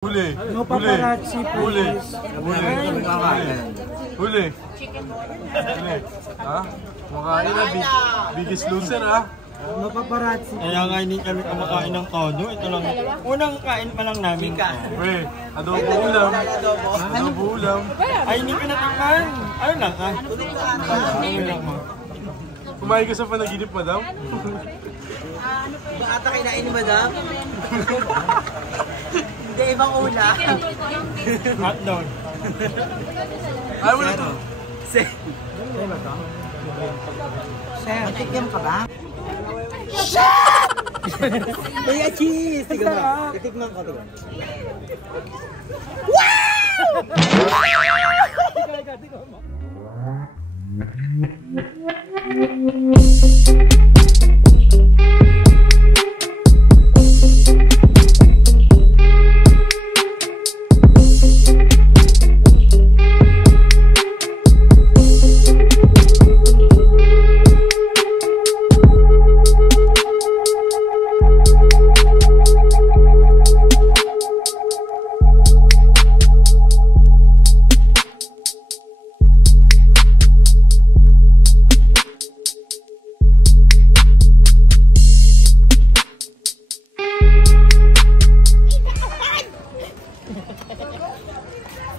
Huli. No paparazzi, Huli. please. Huli. Ha? Kumakain na. Biggest loser, ha? No paparazzi. Kaya nga hindi kami kumakain ng todo. Ito lang. Unang kain pa lang namin. Pre, adobo ulam. Adobo ulam. Ay, hindi ka natakpan. Ano lang ka? Ano lang mo? Kumain ka sa panaginip, madam? Ata kinain ni madam? Hindi, ibang ulam. Hotdog. Ayaw mo na ito. Matikim ka ba? Shit! Kaya cheese! Titikman ko.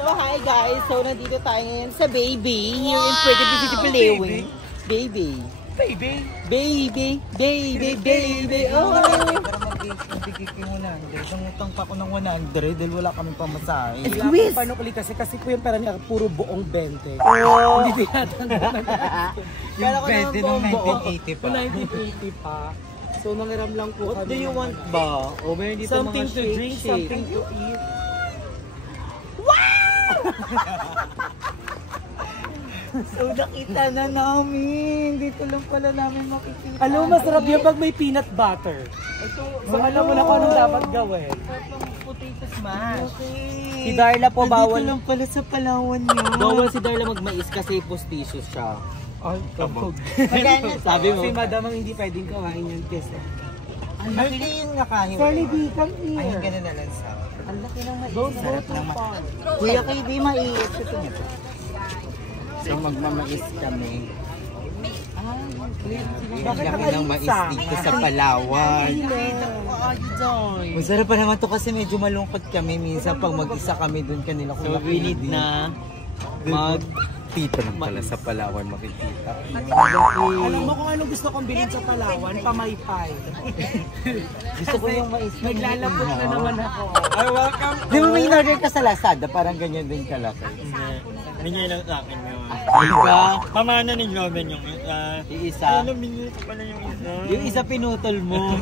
So hi guys, so nandito tayo ngayon sa Baby, here in Puerto Pilewing. Baby. Oh! Magbigay mo na. Nangutang pa ako ng 100 dahil wala kaming pamasahe. Squeeze! Panukuli kasi po yung pera niya puro buong 20. Oh! Hindi tinatanggap. Kala ko naman buong buo. 1980 pa. So nangiram lang po What do you want ba? O meron dito something mga to drink, shake. something to eat. So nakita na namin. Dito lang pala namin makikita. Alam mo, masarap yun pag may peanut butter. So alam mo na kung anong dapat gawin. Potato smash. Si Darla po bawal. Nandito lang pala sa Palawan yun. Bawal si Darla magmais kasi postitious siya. Ay, kabog. Sabi mo. Si Madam ang hindi pwedeng kawain yung test. Ang laki yung nakahiwa. Sorry, come here. Ay, ganun na lang sa. Ang laki ng mais. Sarap naman. Kuya, kayo di maiit. Ito niya to. So magmamais kami. Bakit Kami ng mais dito sa Palawan. Masarap pa naman to kasi medyo malungkot kami. Minsan pag mag-isa kami dun kanila kung napilit na mag-tito lang pala sa Palawan makikita. Alam mo kung anong gusto kong bilhin sa Palawan? Pamaypay. Gusto ko yung mais. Naglalapot na naman ako. Ay, welcome. Di ba may in-order ka sa Lazada? Parang ganyan din kalaki. Bigay lang sa akin yun. Diba? Pamana ni Joven yung isa. Isa. Ano, binili ko pala yung isa. Yung isa pinutol mo.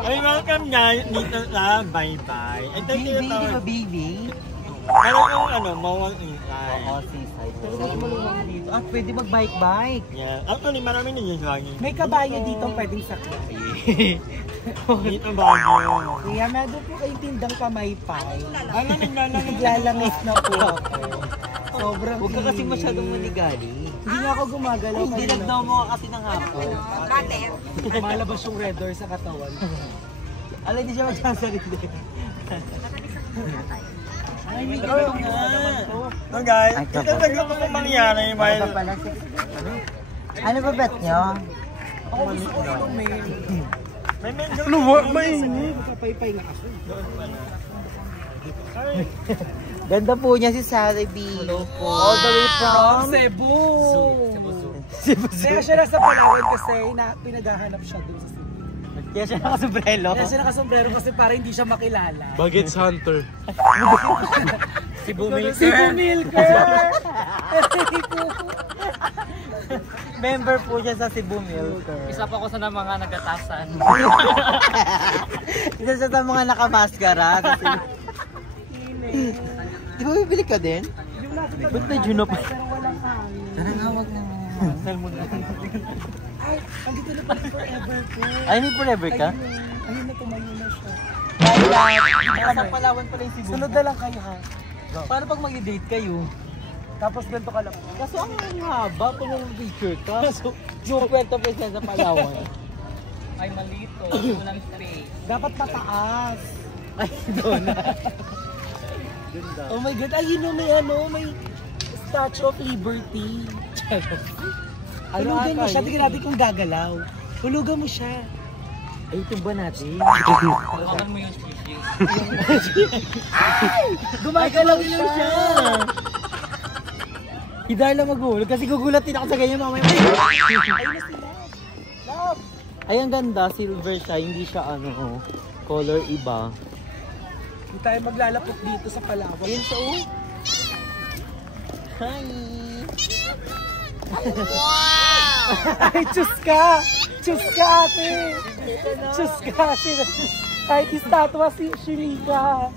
Ay, welcome guys dito sa Bye-Bye. Ito yung Baby, di tinatawag. ba baby? Ano yung mawang inside. Oo, seaside. Pero maluwang dito. At pwede mag-bike-bike. Yeah. Actually, marami na yung lagi. May kabayo dito pwedeng sakyan. Dito bagyo. Kaya meron po kayong tindang pamaypay. Ano naglalangit? Naglalangis na po ako. Sobrang Huwag ka kasi masyadong manigali. Hindi na ako gumagalaw. Hindi nagdaw mo ka kasi ng hapon. Malabas yung red door sa katawan. Alay, di siya magsasalita. Ay, may Ito nga. Guys, ito talaga pa kung mangyari. Ano ba bet nyo? Ako gusto ko yung mail. May medyo. Ano ba? Mainit. Kapaypay nga ako. Ganda po niya si Sally B. All the way from Cebu! Kaya siya nasa Palawan kasi pinaghahanap siya dun sa Cebu. Kaya siya nakasombrelo. Kaya siya nakasombrero kasi para hindi siya makilala. Bagets Hunter. Cebu Milk. Cebu Milker! Member po siya sa Cebu Milker. Isa pa ko sa mga nagatasan. Isa siya sa mga nakamaskara. Di ba bibili ka din? Ba't na Juno pa? Sarang hawag na mo. Ay, andito na pala forever po. Ay, may forever ka? Ayun na, tumayo na siya. Kaya sa Palawan pala yung Cebu. Sunod na lang kayo ha. Paano pag mag-date kayo? Tapos ganito ka lang. Kaso ang haba kung yung picture ka. Yung 20% sa Palawan. Ay, malito. Walang space. Dapat mataas. Ay, doon na. Oh my God, ayun o, may Statue of Liberty. Hulugan mo siya, tingnan natin kung gagalaw. Hulugan mo siya. Ay, ito ba natin? Hawakan mo yung sushi. Gumagalaw siya. Hindi lang maguhulog kasi gugulatin ako sa ganyan mamaya. Ayun na sila. Love. Ay, ang ganda. Silver siya. Hindi siya color iba. Hindi tayo maglalapot dito sa Palawan. Ayun siya, oh. Hi! Ay, tsus ka! Tsus ka, ate! Tsus ka! Kahit istatwa si Shirika.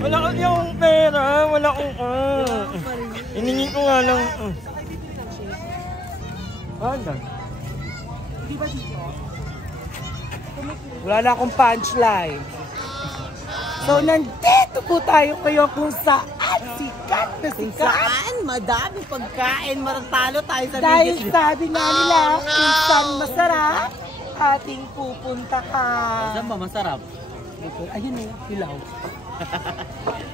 Wala ko yung pera, wala akong Iningin ko nga lang. Ano? Di ba dito? Wala na akong punchline. So, nandito po tayo kayo kung saan sikat na sikat. Saan? Madami pagkain. Marantalo tayo sa Dahil Vegas. sabi nga nila, kung saan masarap, ating pupunta ka. Saan ba masarap? Ayun o, hilaw.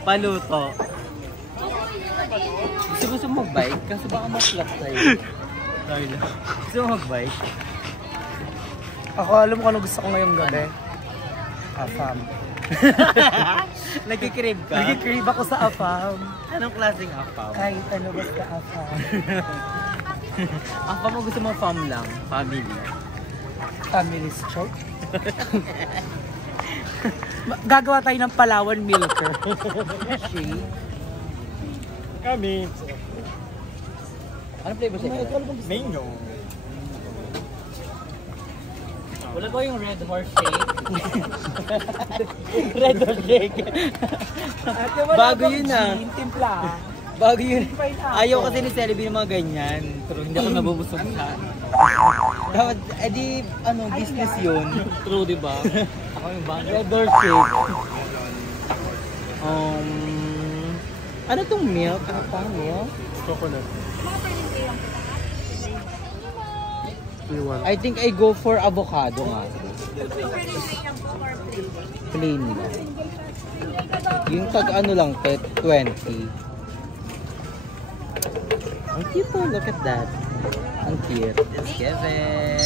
Paluto. Gusto mo mag-bike? Kasi baka ma-flop tayo. Gusto mo mag-bike? Ako alam ko ano gusto ko ngayong gabi. Afam. Nagkikrib ka? Nag-crave ako sa afam. Anong klaseng apaw? Kahit ano basta afam. Apaw mo gusto mo fam lang? Family? Family's choke. Gagawa tayo ng Palawan milker. Kami. Anong flavor siya? Mango. Wala ko yung red horse shake. Red horse shake. Bago yun Timpla. Bago yun. Pineapple. Ayaw kasi ni Celebi ng mga ganyan. Pero hindi ako nabubusog sa. Dapat, edi, business yun. True, di ba? Ako yung bang red horse shake. Ano tong milk? Ano pang milk? Coconut. I think I go for avocado nga. Plain lang. Yung tag ano lang, 20. Ang cute oh, look at that. Ang cute. It's Kevin.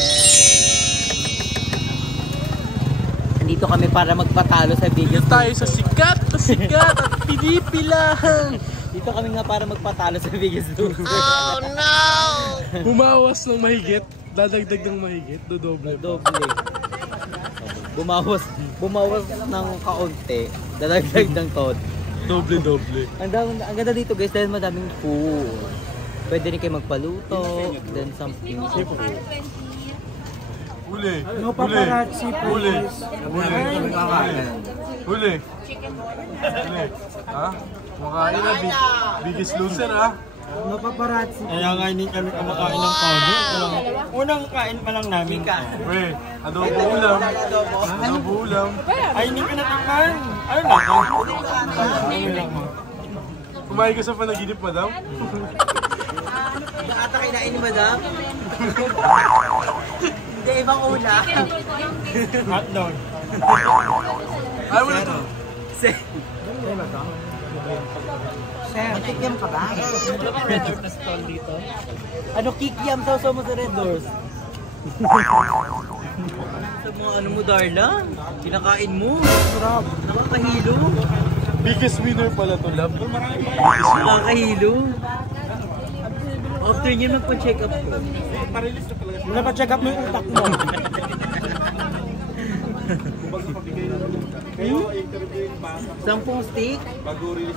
Nandito kami para magpatalo sa video. Tayo sa sikat at pinipilang. Dito kami nga para magpatalo sa Biggest Loser. Bumawas ng mahigit. Dadagdag ng mahigit. Dodoble. Doble. Bumawas ng kaunti. Dadagdag ng tot. Doble. Ang ganda dito guys dahil madaming food. Pwede rin kayo magpaluto, then something. Huli. No paparazzi, Huli. please. Huli. Ha? Kumakain na. Biggest loser ha? No paparazzi. Kaya nga hindi kami kumakain ng paulo. Unang kain pa lang namin. Pre, adobo ulam. Adobo ulam. Ay, hindi ka natakman. Ano na? Kumain ka sa panaginip, madam? Ata kinain ni madam? Hindi, ibang una. Hotdog. Ayaw mo na ito. Sir, Kikiam ka ba? Ano kikiam sa mo sa Red Doors? Sa mga ano mo Darla? Kinakain mo? Sarap. Nakakahilo. Biggest winner pala to, love. Nakakahilo. After niya magpa-check up ko. napacheck up mo yung utak mo. Sampung steak?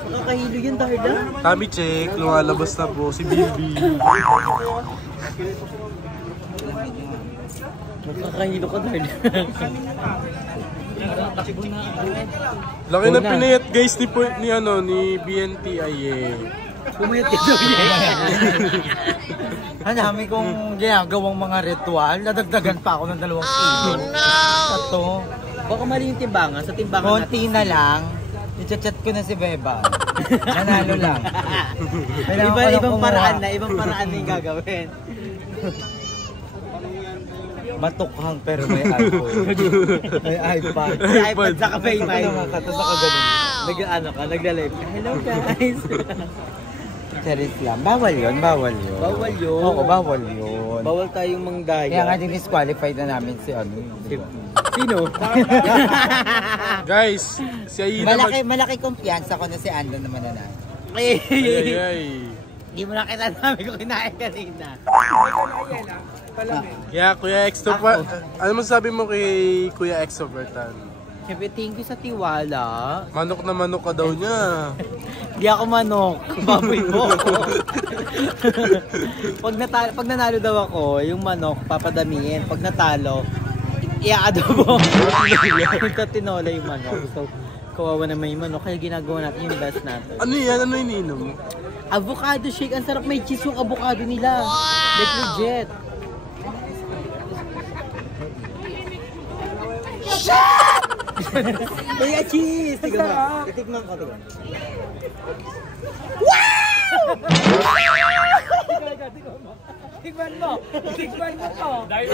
Nakakahilo yun Darla. Kami check, lumalabas na po si Bilby. Nakakahilo ka Darla. Laki na pinayat guys ni BNTI eh. Pumayat ka daw yan. Ang dami kong ginagawang mga ritual. Nadagdagan pa ako ng 2 kilo. Ito. Baka mali yung timbangan. Sa timbangan konti na lang. I-chat ko na si Beba. Nanalo lang. Ibang paraan na yung gagawin. Matukhang pero may iPhone. May iPad. May iPad sa cafe Tapos ako ganun. Nagla-live ka. Hello guys. Serious lang. Bawal yun. Bawal yun. Oo, bawal yun. Bawal tayong manggaya. Kaya nga disqualified na namin si ano. Sino? Guys, si Aida Malaki kumpiyansa ko na si Andon naman na. Ay, ay, ay. Hindi mo nakita namin kung kinain kanina. Yeah, Kuya Extrovert. Ano masasabi mo kay Kuya Extrovertan? Siyempre, thank you sa tiwala. Manok na manok ka daw niya. Hindi ako manok. Baboy mo ako. Pag nanalo daw ako, yung manok, papadamiin. Pag natalo, i-adobo. Tinola yung manok. So, kawawa naman yung manok. Kaya ginagawa natin yung best natin. Ano yan? Ano iniinom mo? Avocado shake. Ang sarap, may cheese yung avocado nila. Like legit. Kaya cheese! Titikman ko. Tikman mo to. Dahil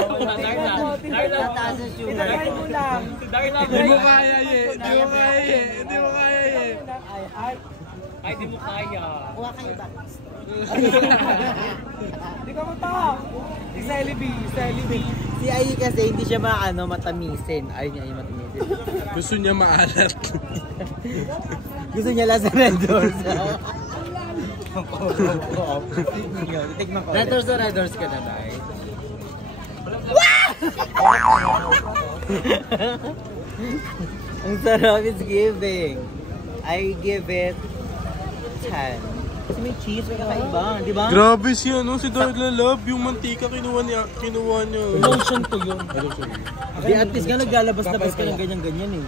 Tataas ang sugar. Itry mo lang. Hindi mo kaya eh. Ay, di mo kaya. Kuha kayo ba? Di ka mo to. Celebi. Si Ai kasi hindi siya matamisin. Ayaw niya yung matamisin. Gusto niya maalat. Gusto niya lang sa Red Doors. Tikman ko. Red Doors ka na, Day. Ang sarap, it's giving. I give it 10. Kasi may cheese, may kakaiba, di ba? Grabe siya, no? Si Darla Love, yung mantika kinuha niya. Lotion to yun. Di at least nga naglalabas-labas ka ng ganyan-ganyan eh.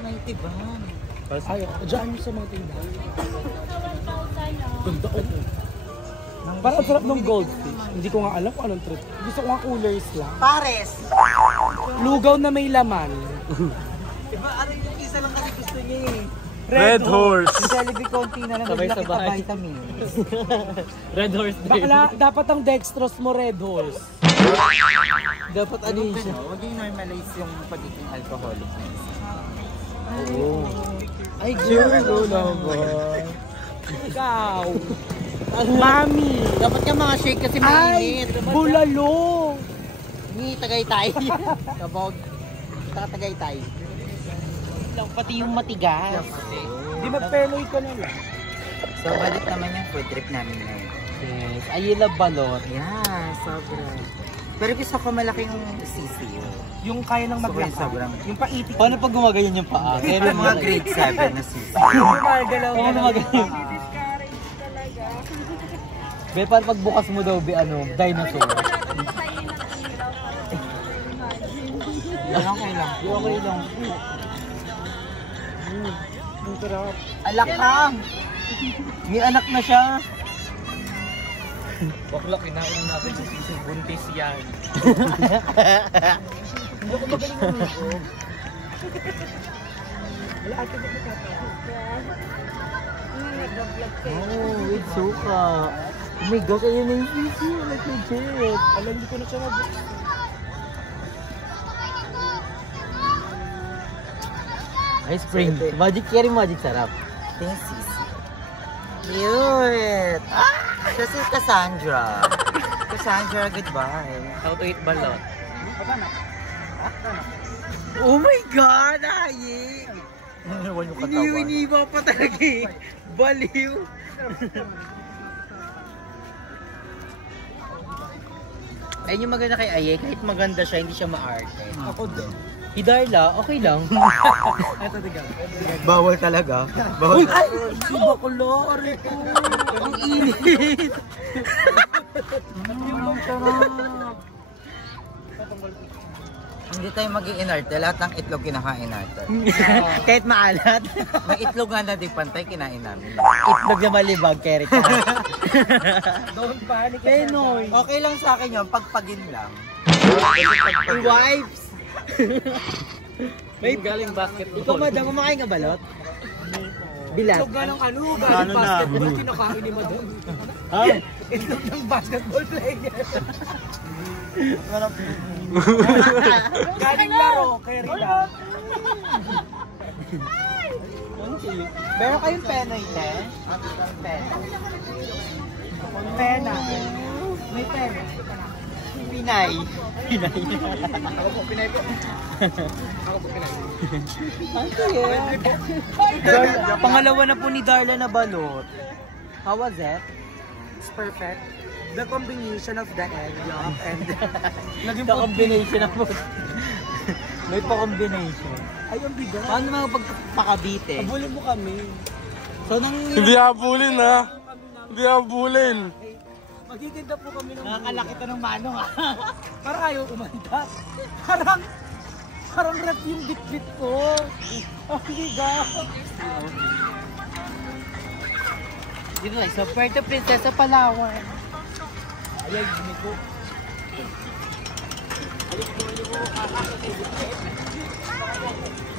May tibang. Ayaw, dyan mo sa mga tindahan. Ganda ko. Parang sarap ng goldfish. Hindi ko nga alam kung anong trip. Gusto ko nga coolers lang. Pares! Lugaw na may laman. Diba, yung isa lang kasi gusto niya eh. Red Horse. Yung Jollibee konti na lang, naglaki ka vitamins. Red Horse Day. Bakla, dapat ang dextrose mo Red Horse. Dapat ano yun siya? Huwag yung normalize yung pagiging alcoholic na isa. Oo. Ay, Sure, naman. Ikaw. Mami. Dapat ka mga shake kasi mainit. Ay, bulalo. Ni Tagaytay. Kabog. Tagaytay. Lang pati yung matigas. Di magpeloy ka na lang. So, balik naman yung food trip namin ngayon. Yes. Ayila balot. Yeah, sobra. Pero gusto ko malaki yung sisiyo. Yung kaya nang maglakad. Sobrang. Yung paitik. Paano pag gumagayan yung paa? Kaya yung mga grade 7 na sisiyo. Yung magalaw Paano magayan? Be, paano pag bukas mo daw, dinosaur? Okay lang. Okay lang. Ang sarap. Alak ka! May anak na siya. Bakla, kinain natin sa sisig. Buntis yan. Hindi ko magaling mo nito. Wala ate ba Oh, with suka. Oh my gosh, ayun na yung sisiyo. Like legit. Alam, hindi ko na siya nabuksan. Ay, spring. Magic carry, magic sarap. Ito yung sisi. Cute! Ah! Siya si Cassandra. Cassandra, goodbye. How to eat balot. Oh my God! Ayik! Iniba pa talaga eh. Baliw! Ayun yung maganda kay Aye, kahit maganda siya, hindi siya maarte. Ako din. Si Darla, okay lang. Ito, tiga. Bawal talaga. Bawal. Ay! Si Bakla! Aray ko! Ang init! Hindi tayo mag-i-inerte. Lahat ng itlog kinakain natin. Kahit maalat. May itlog nga na di pantay, kinain namin. Itlog na malibag, Kerika. Don't panic. Penoy. Okay lang sa akin yun, pagpagin lang. Wipes! May galing basketball. Ikaw, madam, kumakain ka balot? Bilat. Itlog nga ng galing basketball, kinakain ni madam. Itlog ng basketball player. Galing laro, kaya rin lang. Meron kayong pena ite? Pena. Pena. May pena. Pinay. Ako po, pinay po. Ang cute. Pangalawa na po ni Darla na balot. How was it? It's perfect. The combination of the egg yolk and The combination of food. May pa-combination. ay, ang bigat. Paano mga pagpakabite? Abulin mo kami. So, nang Hindi habulin ha. Hindi habulin. Magtitinda po kami ng nakakalaki to ng manong ah. Parang ayaw umanda. Parang rep yung bit-bit ko. Ang bigat. Dito lang, so Puerto Princesa, Palawan. Ayay, gini ko.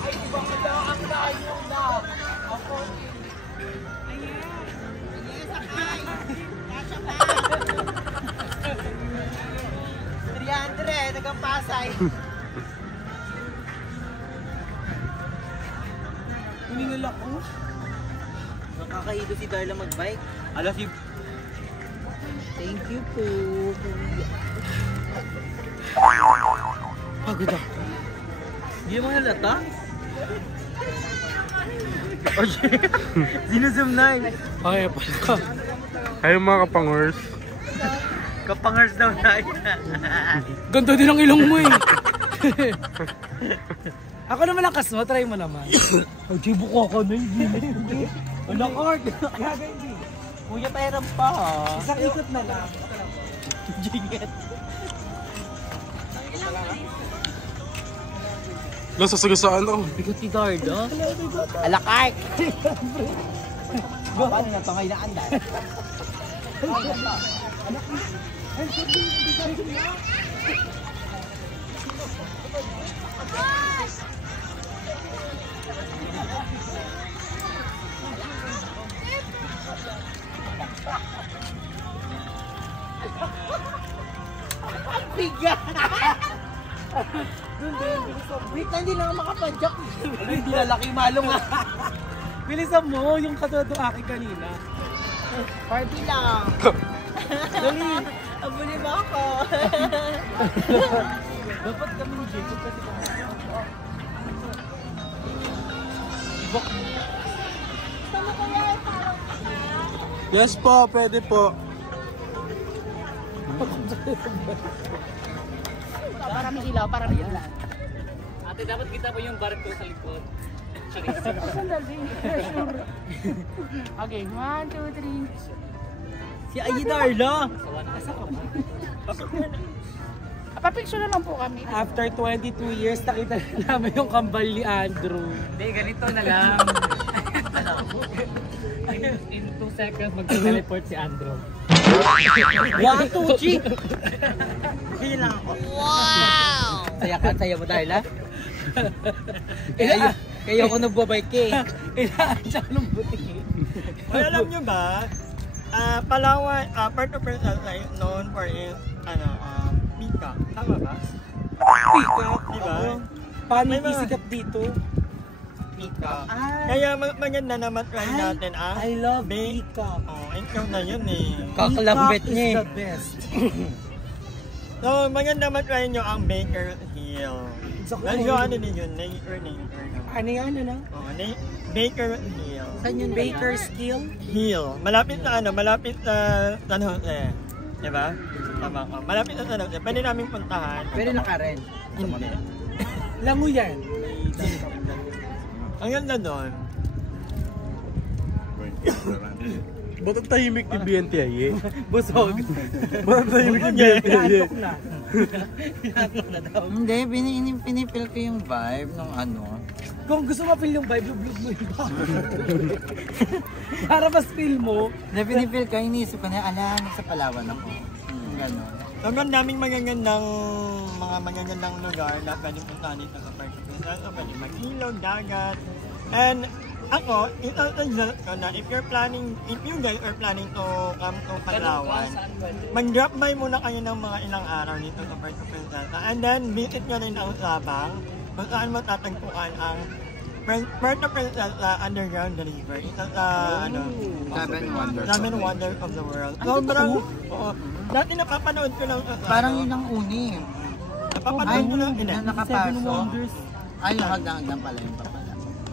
Ay, ibang ang layo na. Ako. Nagampasay. Kuningal ako. Nakakahido si Darla mag-bike. Alas si... Thank you po. Pagod ako. Hindi mo halata? Sinusum na eh. Ay, pala. Ay, mga kapangers. Kapangers daw na. Ganda din ang ilong mo eh. Ako naman ang kasmo, try mo naman. Ay, di buko ako na hindi. Wala ka, Art. Gaga hindi. Kuya, pairam pa ha. Isang ikot na lang. Jinget. Nasasagasaan ako. Bigot si Darla. Alakart. Paano na ito ngayon na andan? Bigat! Wait, hindi lang ako makapadyak. Hindi na laki malong ah. Bilisan mo yung katodo akin kanina. Party lang. Dali. Abuli ba ako? Dapat kami ni Jacob kasi kami. Yes po, pwede po. Para may ilaw, para may ilaw. Ate, dapat kita po yung barko sa likod. Sandali, sure. Okay, 1, 2, 3. Si Ayi Darla. Papicture na lang po kami. After 22 years, nakita namin yung kambal ni Andrew. Hindi, ganito na lang. In 2 seconds, mag-teleport si Andrew. 1, 2, 3! Sige lang ako. Wow! Saya ka, saya mo Darla? Kaya ako nagbabike eh. Ilaan siya ng buti. Ay, alam nyo ba? Palawan, part of Princesa known for its, peacock. Tama ba? Peacock, Diba? Paano May yung mga- sikat dito? Peacock. Ay. Kaya maganda naman try natin I love Big. peacock. Oh, ikaw na yun eh. Kakalambit Peacock niya is eh. the best. So, maganda matry nyo ang Baker Hill. Sa Medyo ano din yun, neighbor. Ano yan, ano? Oh, Baker Hill. Saan yun? Baker's Hill? Hill. Malapit na malapit na San Jose. Diba? Tama ka. Malapit na San Jose. Pwede namin puntahan. Pwede na ka rin. Hindi. Lango yan. Ang ganda doon. Ba't ang tahimik ni BNTIA? Busog. Ba't ang tahimik ni BNTIA? Naantok na. Hindi, pinipil ko yung vibe ng ano. Kung gusto mo feel yung vibe, lublog mo yung Para mas feel mo. Hindi, pinipil ko, iniisip ko na, ala, nasa Palawan ako. Gano'n. Sobrang daming magagandang lugar na pwedeng puntahan dito sa Puerto Princesa. Pwedeng mag-ilog, dagat. And ako, ito ko na if you guys are planning to come to Palawan, mag-drop by muna kayo ng mga ilang araw dito sa Puerto Princesa. And then, visit nyo rin ang Sabang, kung saan mo tatagpuan ang Puerto Princesa Underground River. Ito sa, Seven Wonders of the World. Sobrang, dati napapanood ko lang. Parang yun ang uni. Napapanood ko lang. Na nakapasok. Ay, hanggang pala yung papala.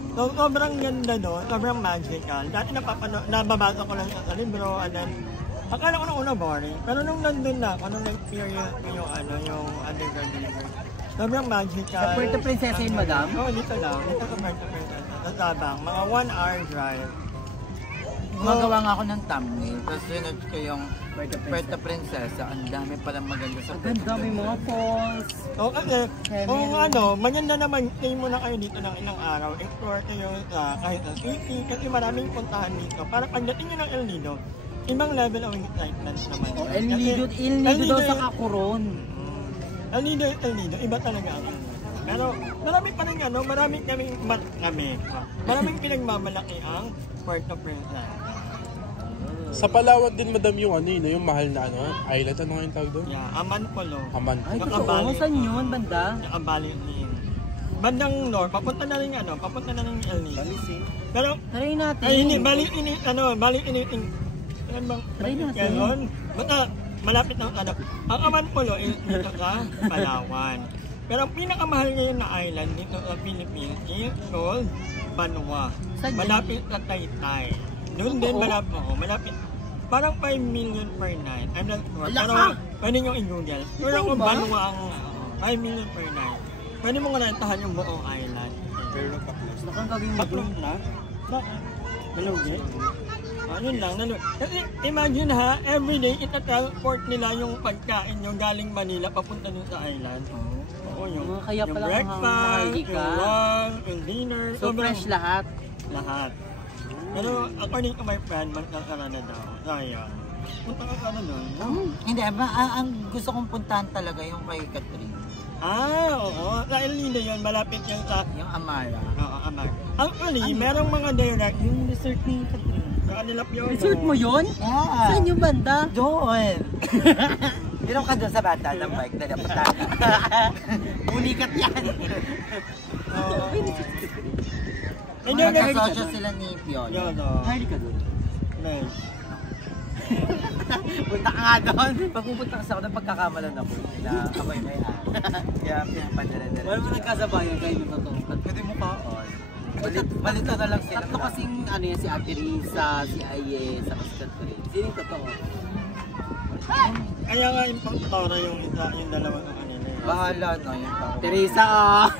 So, sobrang ganda doon, sobrang magical. Dati nababasa ko lang sa libro, and then, akala ko nung una boring. Pero nung nandun na ako, nung nag-experience ko yung Underground River, sobrang magical. Sa Puerto Princesa yun, madam? Oo, dito lang. Dito sa Puerto Princesa. Sa Sabang. Mga 1 hour drive. Gumagawa nga ako ng thumbnail, tapos sunod ko yung Puerto Princesa. Ang dami palang maganda sa Puerto Princesa. Ang dami mga falls. So kasi, kung maganda naman, stay muna kayo dito ng ilang araw. Explore kayo kahit sa city, kasi maraming puntahan dito. Para pagdating nyo ng El Nido, ibang level of excitement naman. El Nido daw sa Kakuron. El Nido, iba talaga ang El Nido. Pero marami pa rin maraming maraming pinagmamalaki ang Puerto Princesa. Sa Palawan din, madam, yung yung mahal na island. Ano nga yung tawag doon? Yeah, Amanpulo. Ay, totoo. Saan yun, banda? Nakabali din. Bandang north, papunta na rin El Nido. Pero, try natin. ay hindi, bali ini, ano bang, try natin. Basta, malapit na ang Amanpulo is dito sa Palawan. Pero ang pinakamahal ngayon na island dito sa Philippines is called Banwa. Malapit sa Taytay. Doon din malapit. Parang 5 million per night. I'm not sure. Pero pwede nyo i-google. Pero kung Banwa ang 5 million per night, pwede mo nga rentahan yung buong island. Pero nagpa-close. Pa-close na? Nalugi? Yun lang. Kasi imagine ha, everyday ita-transport nila yung pagkain nyo galing Manila papunta dun sa island. Oo, yung breakfast, yung lunch, yung dinner. So fresh lahat? Lahat. Pero according to my friend, magkakara na daw. Sayang. Punta ka na nun. Hindi, ang gusto kong puntahan talaga yung kay Catherine. Oo. Sa El Nido yun, malapit yun sa... Yung Amara. Oo, Amara. Actually, merong mga direct. Yung resort ni Catherine. Sa kanila yun. Resort mo yun? Yeah. Saan yung banda? Doon. Pero ka doon sa bata ng bike na napunta. Unikat yan. Hindi, nagkasosyo sila ni Pion. Yun, Hardy ka doon? Nice. Punta ka nga doon. Pag pupunta kasi ako, pagkakamalan ako. Na ako yung may kaya pinapadala-dala. Wala mo nagkasabayan kayo yung totoo. Pwede mo ka. Balito na lang sila. Tatlo kasing si Ate Risa, si Aye, sa Kaskat ko rin. Sino yung totoo? Kaya nga impactora yung dalawang kanila. Bahala na yung Teresa,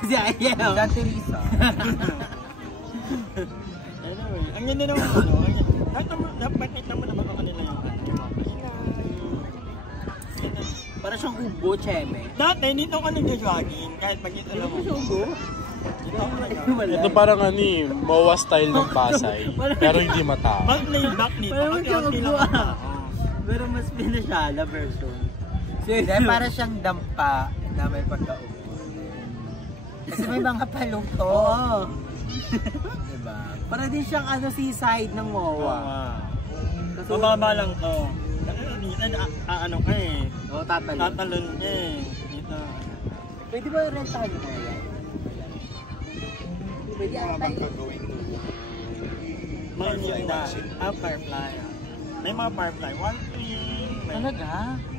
si Aye. Si Teresa. Anyway, ang ganda naman dapat naman naman ako nila yung para siyang ubo, Cheme. Dati, dito ako nag-jogging kahit pag-ito lang ako. Dito ako nag-jogging. Ito parang MOA style ng Pasay. Pero hindi mata. Mag-layback dito kasi hindi lang ako. Pero mas pinasyala version. Hindi, para siyang dampa na may pagka-ubo. Kasi may mga palong to. Oo. Diba? Para din siyang seaside ng MOA. Mababa lang to. Ano ka eh. Oo, tatalon. Tatalon ka eh. Dito. Pwede ba rentahan nyo mga yan? Pwede atay. Mga firefly. May mga firefly. 1, 3. Talaga?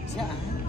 Saan?